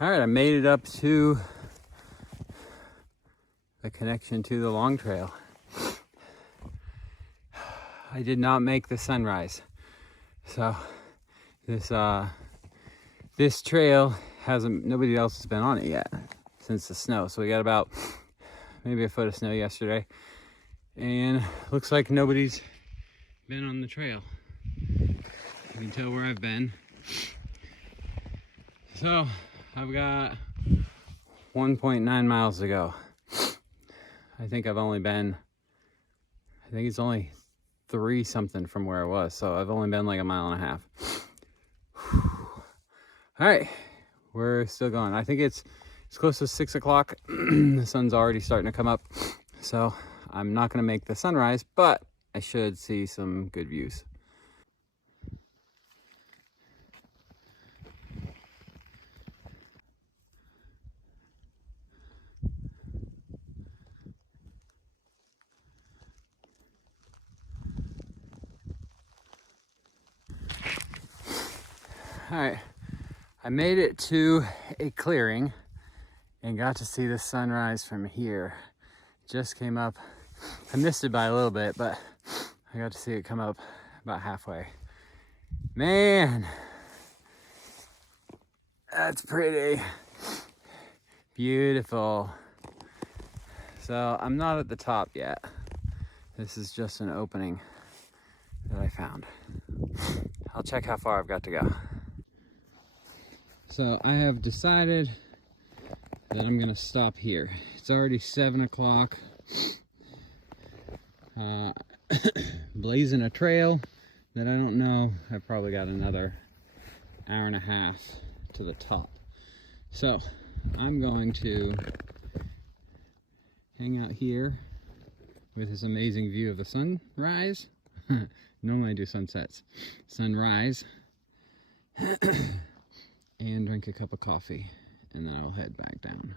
All right, I made it up to the connection to the long trail. I did not make the sunrise. So this trail nobody else has been on it yet since the snow. So we got about maybe a foot of snow yesterday. And looks like nobody's been on the trail. You can tell where I've been. So I've got 1.9 miles to go. I think it's only 3 something from where I was. So I've only been like a mile and a half. All right, we're still going. I think it's close to 6 o'clock. The sun's already starting to come up. So I'm not gonna make the sunrise, but I should see some good views. All right, I made it to a clearing and got to see the sunrise from here. Just came up. I missed it by a little bit, but I got to see it come up about halfway. Man, that's pretty. Beautiful. So I'm not at the top yet. This is just an opening that I found. I'll check how far I've got to go. So I have decided that I'm gonna stop here. It's already 7 o'clock. Blazing a trail that I don't know. I've probably got another hour and a half to the top. So I'm going to hang out here with this amazing view of the sunrise. Normally I do sunsets. Sunrise. And drink a cup of coffee, and then I'll head back down.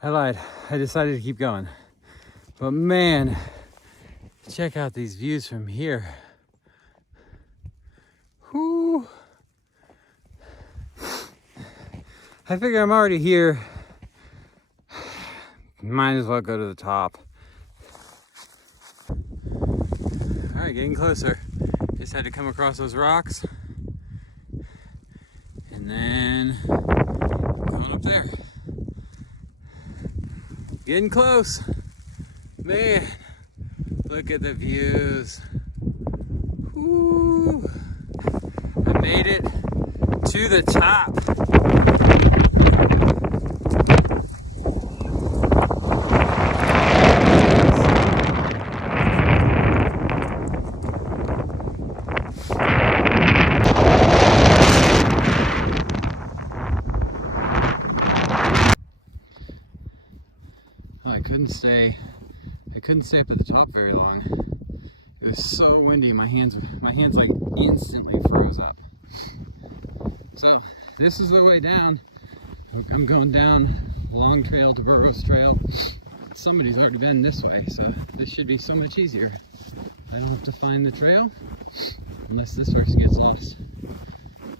I lied. I decided to keep going. But man, check out these views from here. Whoo! I figure I'm already here. Might as well go to the top. All right, getting closer. Just had to come across those rocks. And then going up there. Getting close. Man, look at the views. Woo. I made it to the top. couldn't stay up at the top very long. It was so windy, my hands like instantly froze up. So this is the way down. I'm going down Long Trail to Burros Trail. Somebody's already been this way, so this should be so much easier. I don't have to find the trail unless this horse gets lost.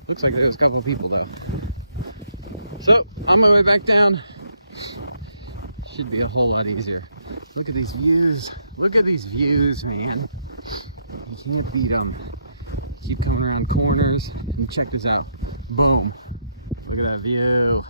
Looks like there was a couple of people though. So on my way back down, should be a whole lot easier. Look at these views. Look at these views, man. You can't beat them. Keep coming around corners and check this out. Boom. Look at that view.